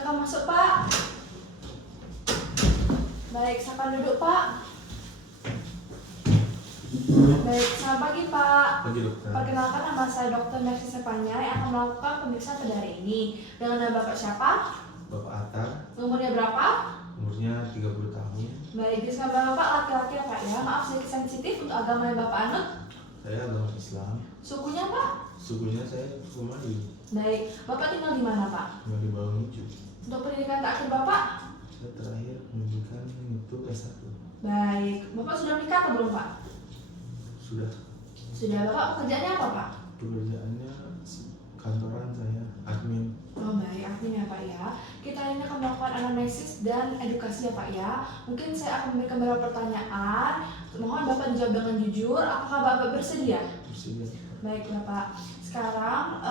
Silakan masuk, Pak. Baik, silakan duduk, Pak. Baik, selamat pagi, Pak. Pagi, dokter. Perkenalkan, nama saya Dr. Mercy Sepanya yang akan melakukan pemeriksaan pada hari ini. Dengan nama Bapak siapa? Bapak Atar, Umurnya berapa? umurnya 30 tahun. Baik, jenis kelamin Bapak laki-laki ya, Pak ya. Maaf sedikit sensitif untuk agama yang Bapak anut. Saya agama Islam. Sukunya, Pak? Sukunya saya suku Melayu. Baik, Bapak tinggal di mana, Pak? Melayu Bawang Hijau. Untuk pendidikan terakhir Bapak? Saya terakhir pendidikan itu S1. Baik, Bapak sudah menikah atau belum, Pak? Sudah. Sudah. Bapak pekerjaannya apa, Pak? Pekerjaannya kantoran saya, admin. Oh baik, artinya Pak ya. Kita ini akan melakukan anamnesis dan edukasi ya Pak ya. Mungkin saya akan memberikan beberapa pertanyaan. Mohon Bapak dijawab dengan jujur. Apakah Bapak bersedia? Bersedia. Baik Bapak. Sekarang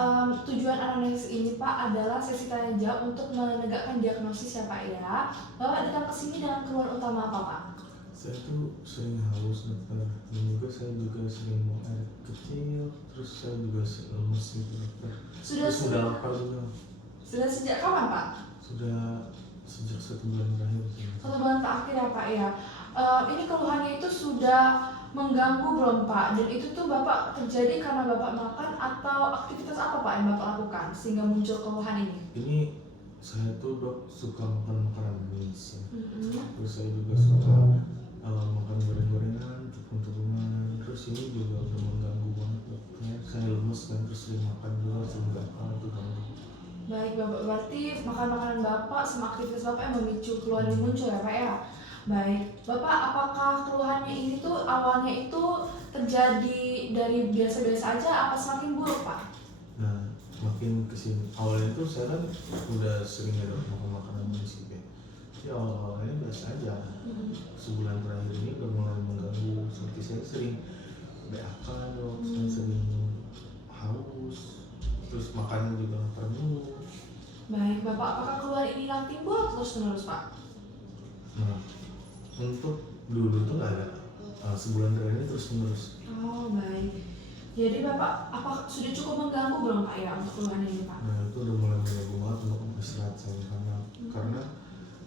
tujuan anamnesis ini Pak adalah sesi tanya jawab untuk menegakkan diagnosis ya Pak ya. Bapak datang ke sini dengan keluhan utama apa Pak? Saya tuh sering haus, dokter. Dan juga saya juga sering buang air kecil. Terus saya juga lemes gitu, dokter. Sudah Terus mudah lapar juga. Sudah sejak kapan Pak? Sudah sejak 1 bulan terakhir. 1 bulan terakhir ya Pak ya. Ini keluhannya itu sudah mengganggu belum Pak? Dan itu tuh Bapak terjadi karena Bapak makan atau aktivitas apa Pak yang Bapak lakukan sehingga muncul keluhan ini? Ini saya tuh dok suka makan makanan manis. Mm-hmm. Terus saya juga suka makan goreng-gorengan, tepung-tepungan. Terus ini juga udah mengganggu banget dok. Saya lemes kan, terus sering makan juga, sering gatal itu ganggu. Baik Bapak, berarti makan makanan Bapak sama aktivitas Bapak yang memicu keluhan ini muncul ya Pak ya? Baik, Bapak apakah keluhannya ini tuh awalnya itu terjadi dari biasa-biasa aja apa semakin buruk Pak? Nah, makin kesini awalnya tuh saya kan udah sering ya dok makan makanan manis gitu ya. Ya awalnya biasa aja. Sebulan terakhir ini udah mulai mengganggu. Seperti saya sering BAK dok, saya sering haus, terus makanan juga lapar mulu. Baik Bapak, apakah keluhan ini nanti timbul terus-menerus Pak? Nah, untuk dulu tuh nggak ada. Sebulan terakhir ini terus menerus. Oh baik. Jadi Bapak, apa sudah cukup mengganggu belum Pak ya untuk keluhan ini Pak? Nah itu udah mulai mengganggu banget untuk istirahat saya karena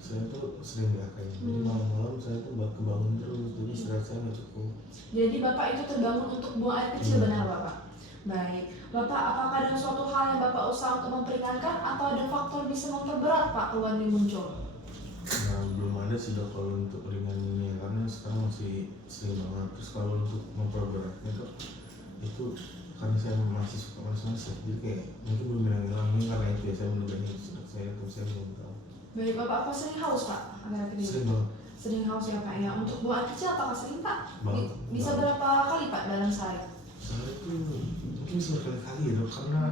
saya tuh sering BAK ya. Jadi malam-malam saya tuh kebangun terus, jadi istirahat saya nggak cukup. Jadi Bapak itu terbangun untuk buang air kecil benar Bapak? Baik. Bapak, apakah ada suatu hal yang Bapak usaha untuk memperingankan atau ada faktor bisa memperberat Pak keluhan ini muncul? Nah belum ada sih dok kalau untuk ringan ini karena sekarang masih sering banget. Terus kalau untuk memperberatnya dok itu karena saya masih suka masak jadi kayak mungkin belum hilang ini karena itu ya saya menduganya sudah saya atau saya belum tahu. Baik Bapak, apa sering haus Pak? Akhir-akhir ini? Sering banget. Sering haus ya Pak ya. Untuk buang air kecil apakah sering Pak? Banget. Bisa berapa kali Pak dalam sehari? Saya itu mungkin bisa berkali-kali ya dok karena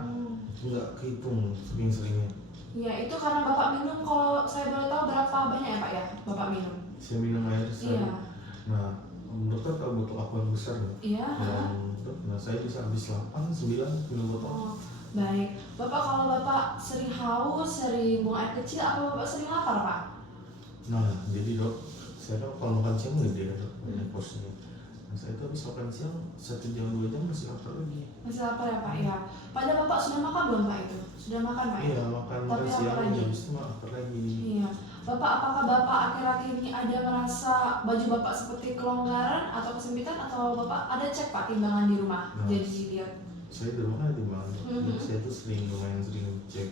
nggak kehitung sering-seringnya. Ya itu karena Bapak minum, kalau saya boleh tahu berapa banyak ya Pak ya Bapak minum? Saya minum air sehari. Iya. Nah dokter tahu botol aqua yang besar nggak? Iya. Nah saya bisa habis 8-9 minum botol. Oh, baik. Bapak kalau Bapak sering haus, sering buang air kecil, apa Bapak sering lapar Pak? Nah jadi dok saya kan kalau makan siang nggak dia dok banyak porsinya. Nah saya tuh habis makan siang 1 jam 2 jam masih lapar lagi. Masih lapar ya Pak ya. Padahal Bapak sudah makan belum Pak itu? Sudah makan Pak? Iya makan Tapi siang lapar lagi? habis itu lapar lagi. Iya. Bapak, apakah Bapak akhir-akhir ini ada merasa baju Bapak seperti kelonggaran atau kesempitan, atau Bapak ada cek Pak timbangan di rumah? Nah, Jadi dilihat. saya di rumah ada timbangan. Jadi saya tuh lumayan sering cek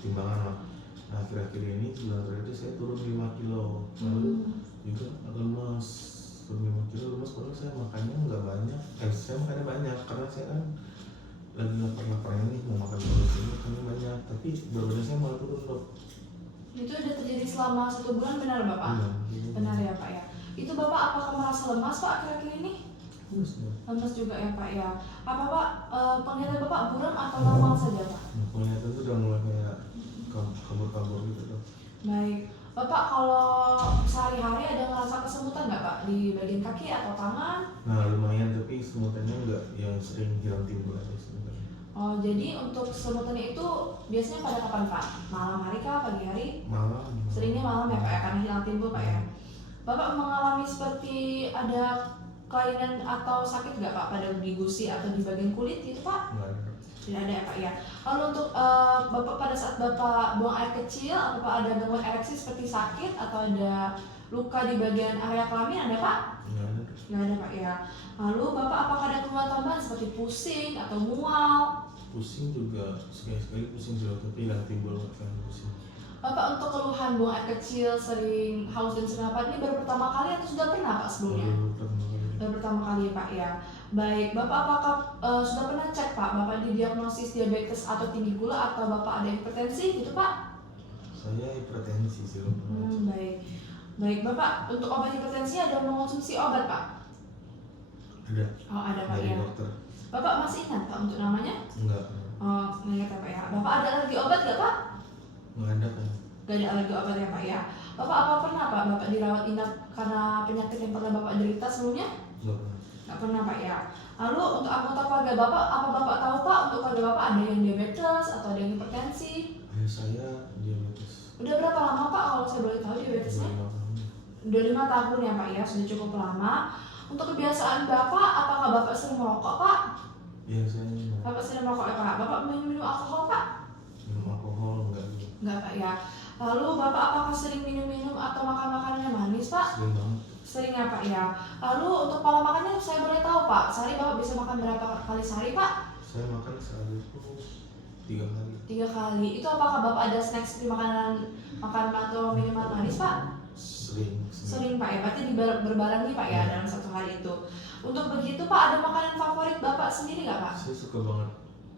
timbangan lah. Nah akhir-akhir ini bulan terakhir itu saya turun 5 kilo. Lalu juga agak lemas. Turun 5 kilo lemas padahal saya makannya nggak banyak. Saya makannya banyak karena saya kan lagi lapar-laparnya nih mau makan terus ini makannya banyak. Tapi berat badan saya malah turun dok. Itu udah terjadi selama 1 bulan benar Bapak? Iya. Benar ya Pak ya. Itu Bapak apakah merasa lemas Pak akhir-akhir ini? Lemas juga ya Pak ya. Apa Pak penglihatan Bapak buram atau normal saja Pak? Nah, penglihatan tuh udah mulai kayak kabur-kabur gitu dok. Baik. Bapak kalau sehari-hari ada ngerasa kesemutan nggak Pak di bagian kaki atau tangan? Nah lumayan tapi semutannya nggak yang sering hilang timbul aja sebenarnya. Oh jadi untuk semutannya itu biasanya pada kapan Pak? Malam hari kah? Pagi hari? Malam. Seringnya malam ya Pak ya, karena hilang timbul Pak ya. Bapak mengalami seperti ada kelainan atau sakit nggak Pak pada di gusi atau di bagian kulit gitu Pak? Nggak ada. Tidak ada ya Pak ya. Lalu untuk Bapak pada saat Bapak buang air kecil, apakah ada gangguan ereksi seperti sakit atau ada luka di bagian area kelamin ada Pak? Nggak ada. Nggak ada Pak ya. Lalu Bapak apakah ada keluhan tambahan seperti pusing atau mual? Pusing juga sekali-sekali pusing juga, tapi nggak timbul kan pusing. Bapak untuk keluhan buang air kecil, sering haus dan sering lapar ini baru pertama kali atau sudah pernah Pak sebelumnya? Baru pertama kali. Baru pertama kali Pak ya. Baik, Bapak apakah sudah pernah cek Pak? Bapak didiagnosis diabetes atau tinggi gula atau Bapak ada hipertensi gitu Pak? Saya hipertensi sih. Baik. Baik, Bapak untuk obat hipertensi ada mengonsumsi obat Pak? Ada. Oh ada Pak Dari ya. dokter. Bapak masih ingat Pak untuk namanya? Enggak. Oh, nggak ingat ya Pak ya. Bapak ada alergi obat nggak Pak? Nggak ada kan. Gak ada alergi obat ya Pak ya. Bapak apa pernah Pak Bapak dirawat inap karena penyakit yang pernah Bapak derita sebelumnya? Nggak pernah. Nggak pernah Pak ya. Lalu untuk anggota keluarga Bapak, apa Bapak tahu Pak untuk keluarga Bapak ada yang diabetes atau ada yang hipertensi? Ayah saya diabetes. Udah berapa lama Pak kalau saya boleh tahu diabetesnya? 5 tahun. Udah 5 tahun ya Pak ya, sudah cukup lama. Untuk kebiasaan Bapak, apakah Bapak sering merokok Pak? Iya saya minum Bapak sering merokok ya Pak? Bapak minum alkohol Pak? alkohol enggak gitu. Enggak Pak ya. Lalu Bapak apakah sering minum atau makan makanan yang manis Pak? Sering banget. Sering ya Pak ya. Lalu untuk pola makannya saya boleh tahu Pak, sehari Bapak bisa makan berapa kali sehari Pak? Saya makan sehari itu 3 kali. 3 kali. Itu apakah Bapak ada snack seperti makanan atau minuman manis Pak? Sering. Sering Pak ya, berarti berbarengi Pak ya dalam satu hari itu. Untuk begitu Pak, ada makanan favorit Bapak sendiri nggak Pak? Saya suka banget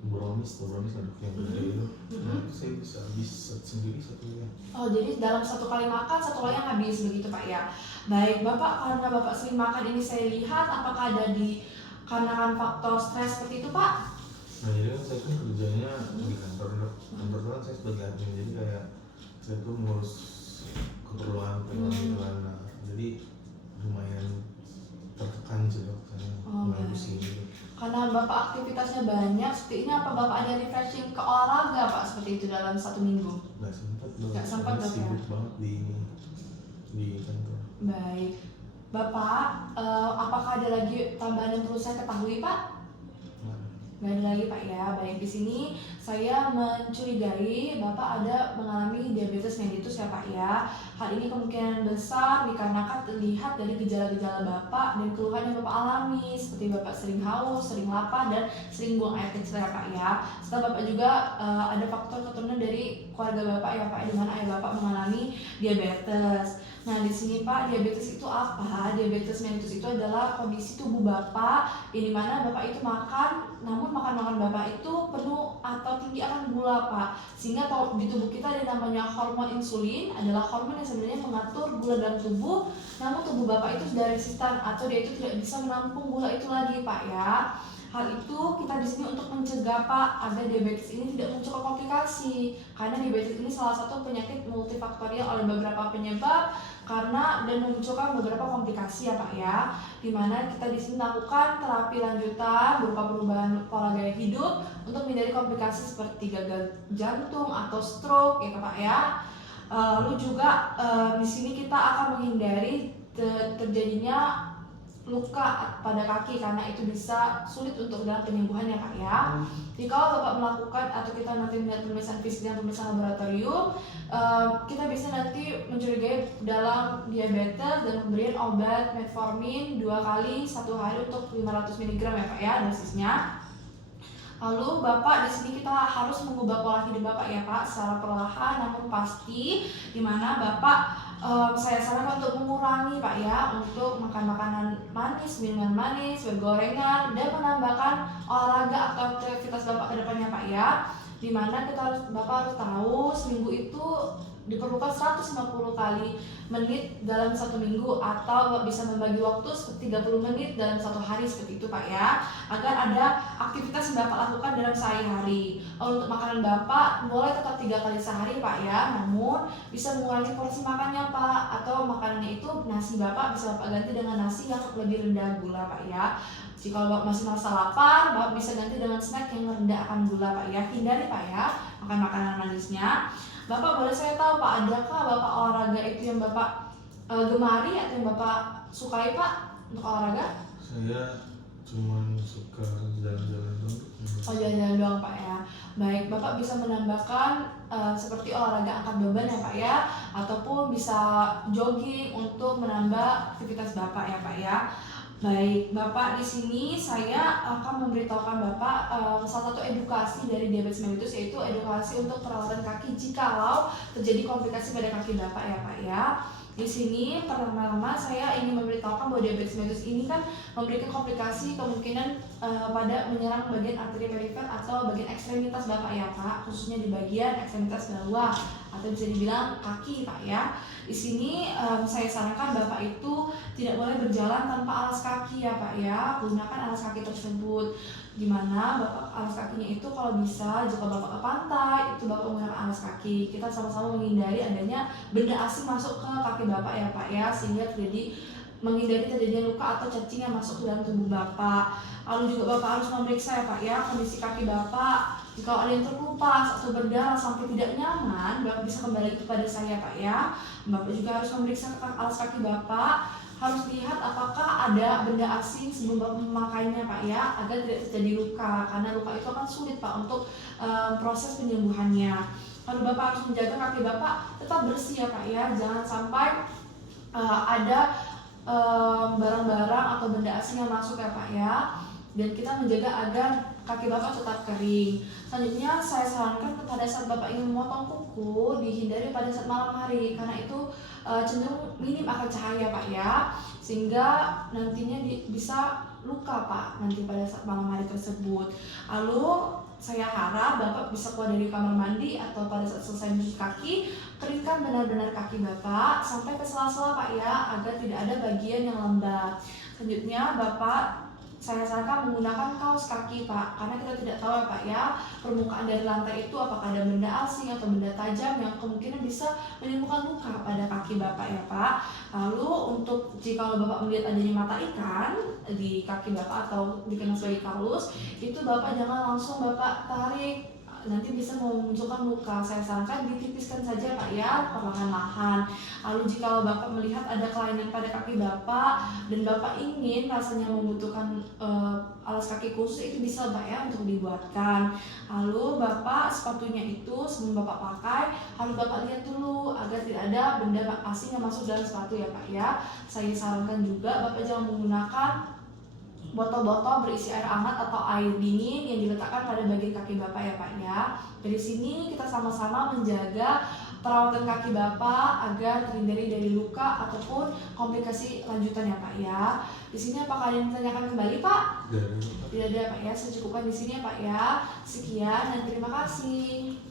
brownies ada yang gede itu. Nah, itu saya bisa habis sendiri satunya. Oh jadi dalam satu kali makan satu loyang habis begitu Pak ya. Baik Bapak, karena Bapak sering makan ini saya lihat apakah ada dikarenakan faktor stres seperti itu Pak? Nah jadi kan saya kan kerjanya di kantor kan saya sebagai admin, jadi kayak saya tuh ngurus keperluan pengeluaran. Nah, jadi lumayan tertekan sih dok, saya lumayan pusing gitu. Karena Bapak aktivitasnya banyak, seperti ini apa Bapak ada refreshing ke olahraga Pak seperti itu dalam 1 minggu? Nggak sempat dok. Nggak sempat, dok, ya? Sibuk banget di kantor. Baik, Bapak apakah ada lagi tambahan yang perlu saya ketahui Pak? Nah, Nggak ada lagi Pak ya. Baik, di sini saya mencurigai Bapak ada mengalami diabetes mellitus ya Pak ya. Hal ini kemungkinan besar dikarenakan terlihat dari gejala-gejala Bapak dan keluhan yang Bapak alami seperti Bapak sering haus, sering lapar, dan sering buang air kecil ya Pak ya. Serta Bapak juga ada faktor keturunan dari keluarga Bapak ya Pak, di mana ayah Bapak mengalami diabetes. Nah di sini Pak, diabetes itu apa? Diabetes mellitus itu adalah kondisi tubuh Bapak di mana Bapak itu makan, namun makan Bapak itu penuh atau tinggi akan gula Pak. Sehingga di tubuh kita ada namanya hormon insulin, adalah hormon yang sebenarnya mengatur gula dalam tubuh. Namun tubuh Bapak itu sudah resistan atau dia itu tidak bisa menampung gula itu lagi Pak ya. Hal itu kita di sini untuk mencegah Pak agar diabetes ini tidak muncul komplikasi, karena diabetes ini salah satu penyakit multifaktorial oleh beberapa penyebab karena dan memunculkan beberapa komplikasi ya Pak ya, dimana kita di sini lakukan terapi lanjutan berupa perubahan pola gaya hidup untuk menghindari komplikasi seperti gagal jantung atau stroke ya Pak ya. Lalu juga di sini kita akan menghindari terjadinya luka pada kaki karena itu bisa sulit untuk dalam penyembuhan ya Pak ya. Jika Bapak melakukan atau kita nanti melihat pemeriksaan fisik dan pemeriksaan laboratorium, kita bisa nanti mencurigai dalam diabetes dan pemberian obat metformin 2 kali 1 hari untuk 500 mg ya Pak ya dosisnya. Lalu Bapak di sini kita harus mengubah pola hidup Bapak ya Pak secara perlahan namun pasti, dimana Bapak saya sarankan untuk mengurangi Pak ya, untuk makan makanan manis, minuman manis, bergorengan, dan menambahkan olahraga atau aktivitas Bapak ke depannya Pak ya. Dimana Bapak harus tahu seminggu itu diperlukan 150 kali menit dalam 1 minggu, atau bisa membagi waktu seperti 30 menit dalam 1 hari seperti itu Pak ya, agar ada aktivitas yang Bapak lakukan dalam sehari-hari. Untuk makanan Bapak boleh tetap 3 kali sehari Pak ya, namun bisa mengurangi porsi makannya Pak, atau makanannya itu nasi Bapak bisa Bapak ganti dengan nasi yang lebih rendah gula Pak ya. Jika Bapak masih merasa lapar, Bapak bisa ganti dengan snack yang rendah akan gula Pak ya. Hindari Pak ya makan makanan manisnya. Bapak boleh saya tahu Pak, adakah Bapak olahraga itu yang Bapak gemari atau yang Bapak sukai Pak untuk olahraga? Saya cuma suka jalan-jalan doang, Oh, jalan-jalan doang Pak ya. Baik, Bapak bisa menambahkan seperti olahraga angkat beban ya Pak ya, ataupun bisa jogging untuk menambah aktivitas Bapak ya Pak ya. Baik, Bapak di sini saya akan memberitahukan Bapak salah satu edukasi dari diabetes mellitus, yaitu edukasi untuk perawatan kaki jikalau terjadi komplikasi pada kaki Bapak ya Pak ya. Di sini pertama-tama saya ingin memberitahukan bahwa diabetes mellitus ini kan memberikan komplikasi kemungkinan pada menyerang bagian arteri perifer atau bagian ekstremitas Bapak ya Pak, khususnya di bagian ekstremitas bawah atau bisa dibilang kaki Pak ya. Di sini saya sarankan Bapak itu tidak boleh berjalan tanpa alas kaki ya Pak ya, gunakan alas kaki tersebut. Dimana Bapak alas kakinya itu kalau bisa jika Bapak ke pantai itu Bapak menggunakan alas kaki. Kita sama-sama menghindari adanya benda asing masuk ke kaki Bapak ya Pak ya, sehingga menghindari terjadinya luka atau cacing yang masuk ke dalam tubuh Bapak. Lalu juga Bapak harus memeriksa ya Pak ya kondisi kaki Bapak. Jika ada yang terkelupas atau berdarah sampai tidak nyaman, Bapak bisa kembali kepada saya Pak ya. Bapak juga harus memeriksa alas kaki Bapak, harus lihat apakah ada benda asing sebelum Bapak memakainya Pak ya, agar tidak terjadi luka, karena luka itu akan sulit Pak untuk proses penyembuhannya. Lalu Bapak harus menjaga kaki Bapak tetap bersih ya Pak ya, jangan sampai ada barang-barang atau benda asing yang masuk ya Pak ya, dan kita menjaga agar kaki Bapak tetap kering. Selanjutnya saya sarankan pada saat Bapak ingin memotong kuku dihindari pada saat malam hari, karena itu cenderung minim akan cahaya Pak ya, sehingga nantinya bisa luka Pak nanti pada saat malam hari tersebut. Lalu saya harap Bapak bisa keluar dari kamar mandi atau pada saat selesai mencuci kaki, keringkan benar-benar kaki Bapak sampai ke sela-sela Pak ya, agar tidak ada bagian yang lembab. Selanjutnya Bapak saya sarankan menggunakan kaos kaki Pak, karena kita tidak tahu ya Pak ya, permukaan dari lantai itu apakah ada benda asing atau benda tajam yang kemungkinan bisa menimbulkan luka pada kaki Bapak ya Pak. Lalu untuk jika Bapak melihat adanya mata ikan di kaki Bapak atau dikenal sebagai kalus, itu Bapak jangan langsung Bapak tarik, nanti bisa memunculkan luka. Saya sarankan ditipiskan saja Pak ya, perlahan-lahan. Lalu jika Bapak melihat ada kelainan pada kaki Bapak dan Bapak ingin rasanya membutuhkan alas kaki khusus, itu bisa Pak ya untuk dibuatkan. Lalu Bapak sepatunya itu sebelum Bapak pakai harus Bapak lihat dulu agar tidak ada benda asing yang masuk dalam sepatu ya Pak ya. Saya sarankan juga Bapak jangan menggunakan botol-botol berisi air hangat atau air dingin yang diletakkan pada bagian kaki Bapak ya Pak ya. Dari sini kita sama-sama menjaga perawatan kaki Bapak agar terhindari dari luka ataupun komplikasi lanjutan ya Pak ya. Di sini apakah ada yang ditanyakan kembali Pak? Tidak ada Pak ya. Saya cukupkan di sini ya Pak ya. Sekian dan terima kasih.